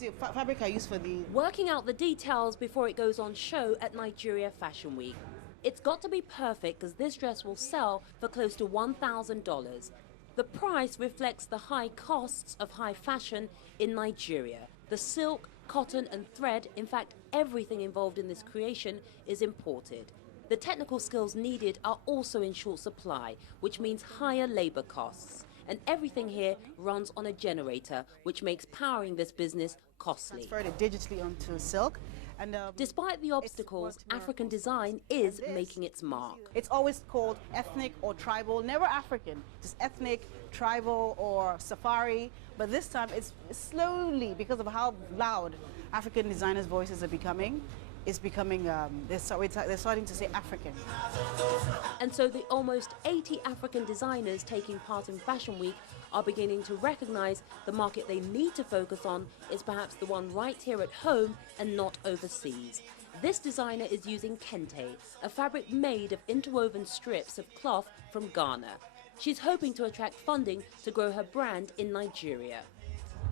the fabric I use for the... Working out the details before it goes on show at Nigeria Fashion Week. It's got to be perfect because this dress will sell for close to $1,000. The price reflects the high costs of high fashion in Nigeria. The silk, cotton and thread, in fact everything involved in this creation, is imported. The technical skills needed are also in short supply, which means higher labor costs. And everything here runs on a generator, which makes powering this business costly. Transferred it digitally onto silk. And, despite the obstacles, African design is making its mark. It's always called ethnic or tribal, never African, just ethnic, tribal or safari. But this time it's slowly, because of how loud African designers' voices are becoming, it's becoming, they're starting to say African. And so the almost 80 African designers taking part in Fashion Week are beginning to recognize the market they need to focus on is perhaps the one right here at home and not overseas. This designer is using kente, a fabric made of interwoven strips of cloth from Ghana. She's hoping to attract funding to grow her brand in Nigeria.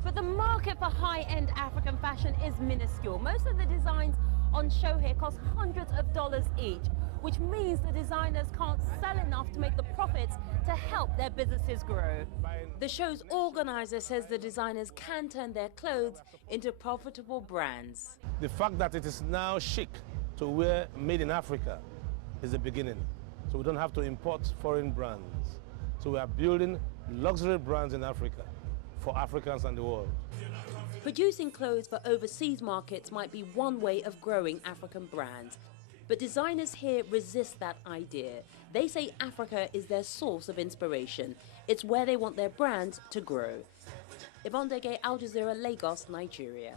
But the market for high-end African fashion is minuscule. Most of the designs on show here cost hundreds of dollars each, which means the designers can't sell enough to make the profits to help their businesses grow. The show's organizer says the designers can turn their clothes into profitable brands. The fact that it is now chic to wear made in Africa is the beginning. So we don't have to import foreign brands. So we are building luxury brands in Africa for Africans and the world. Producing clothes for overseas markets might be one way of growing African brands. But designers here resist that idea. They say Africa is their source of inspiration. It's where they want their brands to grow. Yvonne Ndege, Jazeera, Lagos, Nigeria.